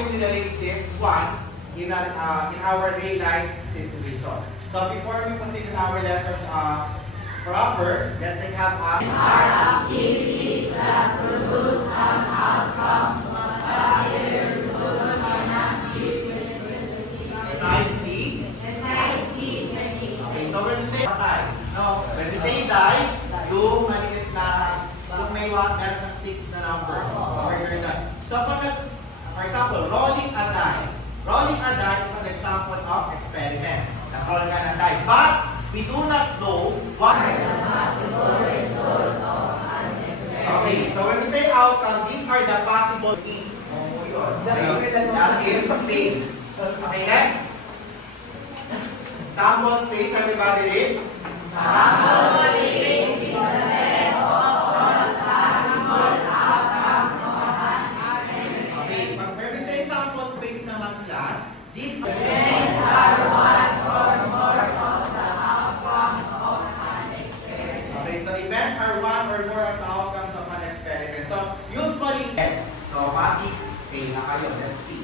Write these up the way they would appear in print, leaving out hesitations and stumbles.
can we relate this one in our real life situation? So before we proceed in our lesson proper, let's have are activities that produce an outcome, but the result cannot be precisely. Okay, so when we say die, no, when we say die, yung maliit na, yung may meron ng 6 na numbers, order na. So for example, rolling a die. Rolling a die is an example of experiment. Nag-roll ka na die. But we do not know what are the possible result of an experiment. Okay, so when we say outcome, these are the possible things. That is thing. Okay, next. Sample space, everybody read. Sample space is the set of all possible outcomes of an experiment. Okay, when we say sample space naman class, these events are one or more of the outcomes of an experiment. Okay, so events are one or more of the outcomes of an experiment. So usually, so matik, okay na kayo, let's see.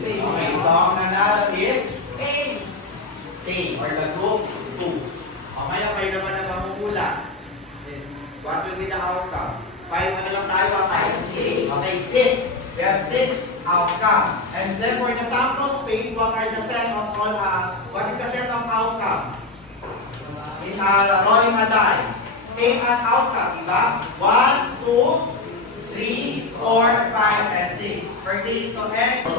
Okay, so ang nanalo is A or the group 2. O ngayon kayo naman ang mamumula. What will be the outcome? 5 ano lang tayo? 6. Okay, 6. We have 6 outcome. And then for the sample space, what are the set of all, what is the set of outcomes? In rolling a die. Same as outcome, diba? 1, 2, 3, 4, 5, and 6. Pertaining to N. 2,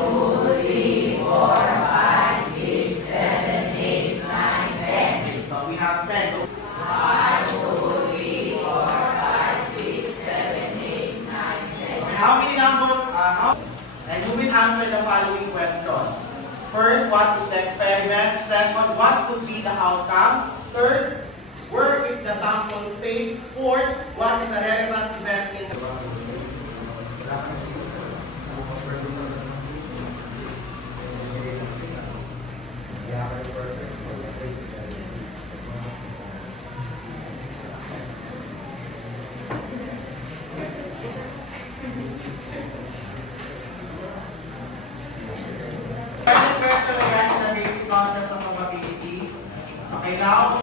3, 4, 5, 6, 7, 8, 9, 10. Okay, so we have 10. 1, 2, 3, 4, 5, 6, 7, 8, 9, 10. Okay, how many numbers? And you will answer the following question. First, what is the experiment? Second, what could be the outcome? Third, where is the sample space? Fourth, what is the relevant event in the question again is the basic concept of probability. Okay, now